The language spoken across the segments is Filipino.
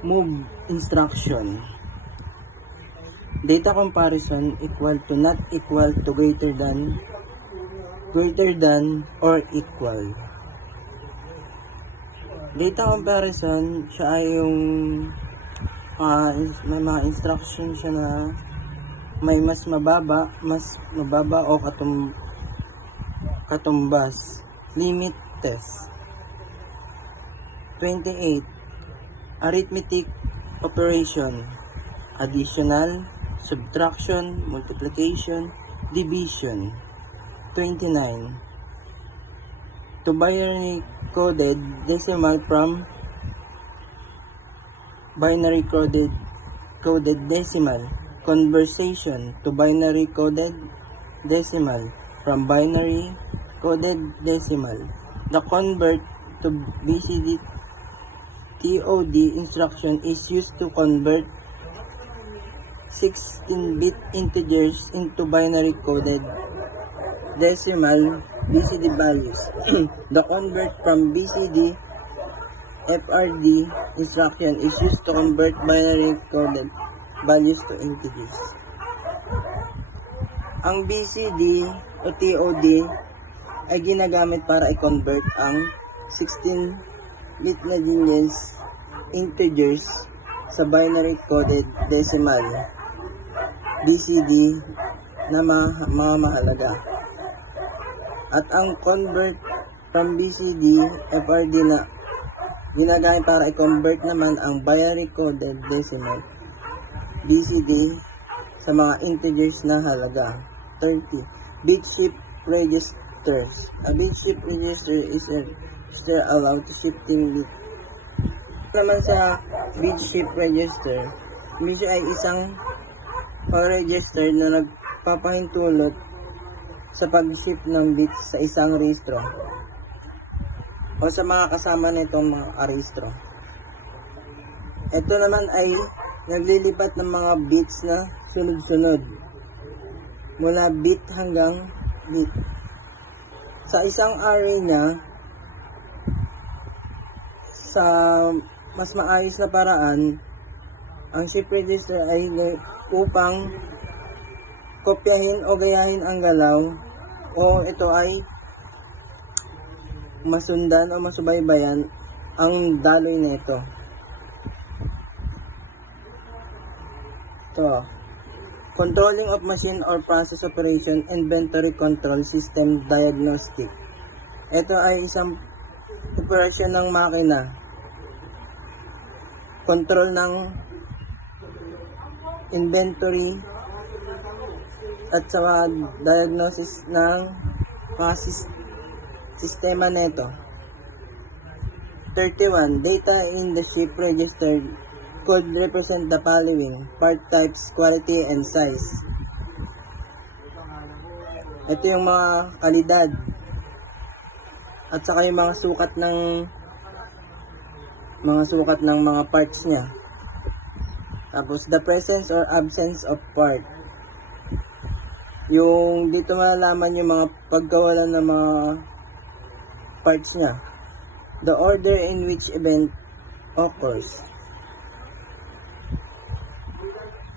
Move instruction. Data comparison equal to not equal to greater than or equal. Data comparison siya ay yung may mga instruction siya na may mas mababa o katumbas. Limit test. 28. Arithmetic operation. Additional, subtraction, multiplication, division. 29. To binary coded decimal from binary coded decimal. Conversion to binary coded decimal from binary coded decimal. The convert to BCD TOD instruction is used to convert 16-bit integers into binary coded decimal BCD values. The convert from BCD FRD instruction is used to convert binary coded values to integers. Ang BCD o TOD ay ginagamit para i-convert ang 16-bit na integers sa binary coded decimal BCD na mga mahalaga. At ang convert from BCD FRD na ginagamit para i-convert naman ang binary coded decimal BCD sa mga integers na halaga. 30. Bit shift registers. A bit shift register is a register allowed to shifting bit. Naman sa bit shift register, ito ay isang register na nagpapahintulot sa pag-shift ng bits sa isang rehistro o sa mga kasama nitong mga arehistro. Ito naman ay naglilipat ng mga bits na sunod-sunod mula bit hanggang bit. Sa isang array na sa mas maayos na paraan, ang shift register ay upang kopyahin o gayahin ang galaw o ito ay masundan o masubaybayan ang daloy nito. Controlling of machine or process operation, inventory control system diagnostic. Ito ay isang operasyon ng makina. Control ng inventory at saka diagnosis ng mga sistema nito. 31. Data in the shift register could represent the following: part types, quality, and size. Ito yung mga kalidad at saka yung mga sukat ng mga parts niya. Tapos the presence or absence of part. Yung dito malalaman yung mga pagkawalan ng mga parts niya. The order in which event occurs.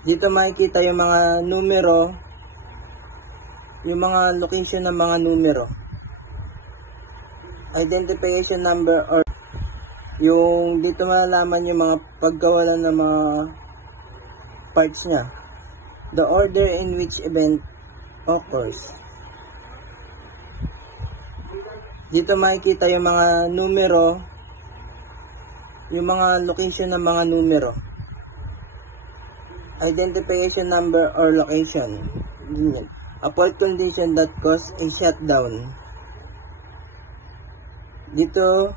Dito makikita yung mga numero, yung mga location ng mga numero. Identification number or yung dito malalaman yung mga pagkawalan ng mga parts niya. The order in which event occurs. Dito makikita yung mga numero, yung mga location ng mga numero. Identification number or location. A fault condition that cause a shutdown. Dito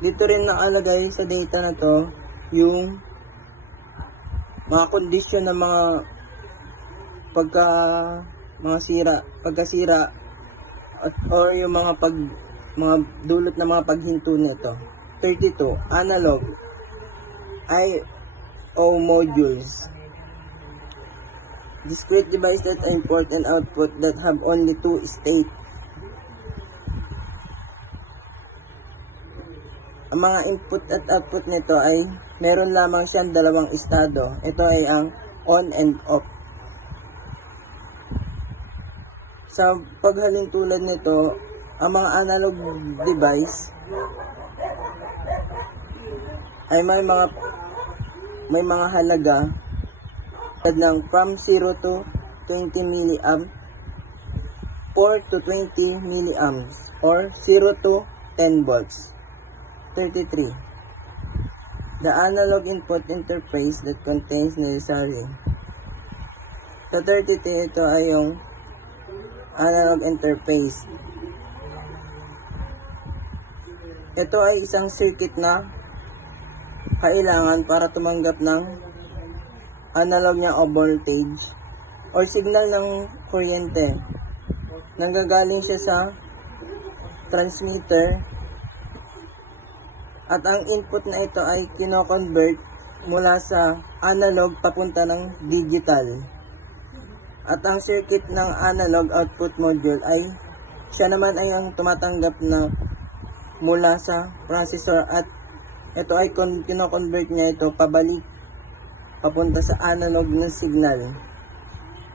rin nakalagay sa data na to yung mga kondisyon ng mga pagkasira or yung mga dulot na mga paghinto nito. 32. Analog I/O modules. Discrete device that input and output that have only two states. Ang mga input at output nito ay meron lamang siyang dalawang estado. Ito ay ang on and off. Sa paghalin tulad nito, ang mga analog device ay may mga halaga ng from 0 to 20 milliamp, 4 to 20 milliamps, or 0 to 10 volts. 33. The analog input interface that contains necessary. Sa 33, ito ay yung analog interface. Ito ay isang circuit na kailangan para tumanggap ng analog niya o voltage or signal ng kuryente. Nanggagaling siya sa transmitter at ang input na ito ay kino-convert mula sa analog papunta ng digital. At ang circuit ng analog output module ay siya naman ay ang tumatanggap na mula sa processor at ito ay kino-convert niya ito pabalik papunta sa analog na signal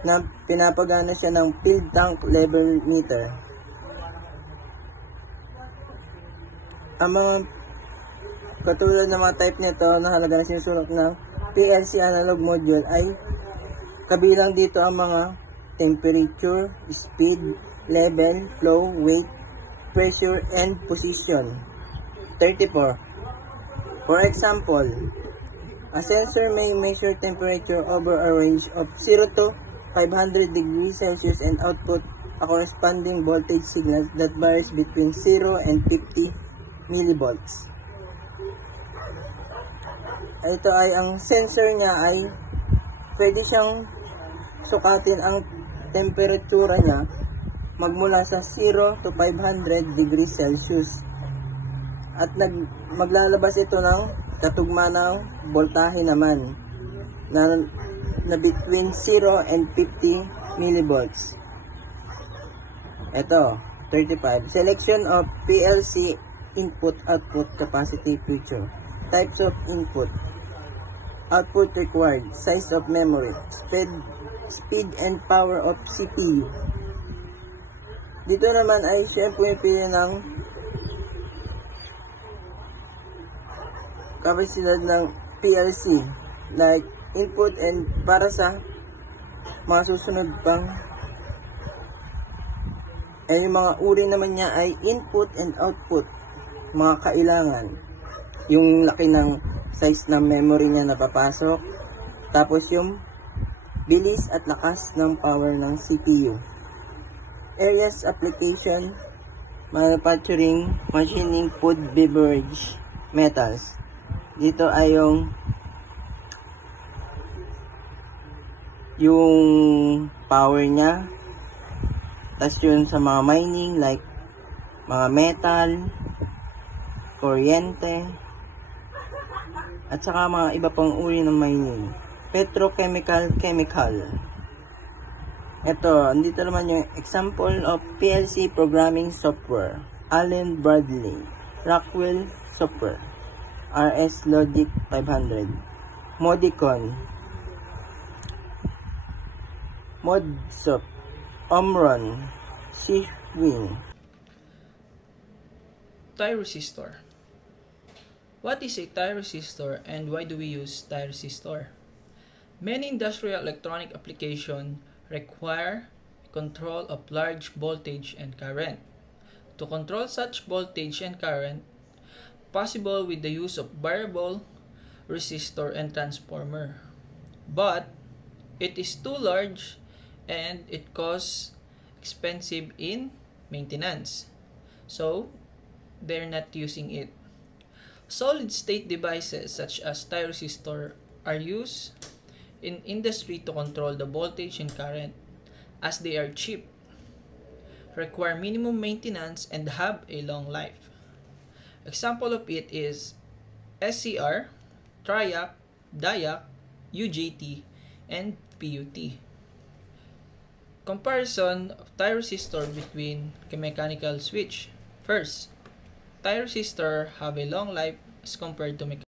na pinapagana siya ng field tank level meter. Ang mga katulad ng mga type nito na halaga na sinusunod ng PLC analog module ay kabilang dito ang mga temperature, speed, level, flow, weight, pressure, and position. 34. For example, a sensor may measure temperature over a range of 0 to 500 degrees Celsius and output a corresponding voltage signal that varies between 0 and 50 millivolts. Ito ay ang sensor niya ay pwede siyang sukatin ang temperatura niya magmula sa 0 to 500 degrees Celsius at maglalabas ito ng katugma ng voltahe naman na between 0 and 50 millivolts. Ito, 35. Selection of PLC input-output capacity feature. Types of input. Output required. Size of memory. Speed and power of CPU. Dito naman ay siya pumipili ng kapasidad ng PLC like input and para sa mga susunod pang yung mga uri naman niya ay input and output, mga kailangan, yung laki ng size ng memory niya na papasok, tapos yung bilis at lakas ng power ng CPU. Areas application, manufacturing, machining, food, beverage, metals. Dito ay yung power niya. Tas yun sa mga mining like mga metal, kuryente, at saka mga iba pang uri ng mining. Petrochemical, chemical. Ito, dito naman yung example of PLC programming software. Allen Bradley, Rockwell software, RS Logic 500, Modicon, Modsoft, Omron, Seawing. Tie resistor. What is a tie resistor and why do we use tie resistor? Many industrial electronic applications require control of large voltage and current. To control such voltage and current, possible with the use of variable resistor and transformer. But it is too large and it costs expensive in maintenance. So they're not using it. Solid state devices such as tie resistor are used in industry to control the voltage and current as they are cheap, require minimum maintenance, and have a long life. Example of it is SCR, Triac, Diac, UJT, and PUT. Comparison of tie resistor between mechanical switch. First, tie resistor have a long life as compared to mechanical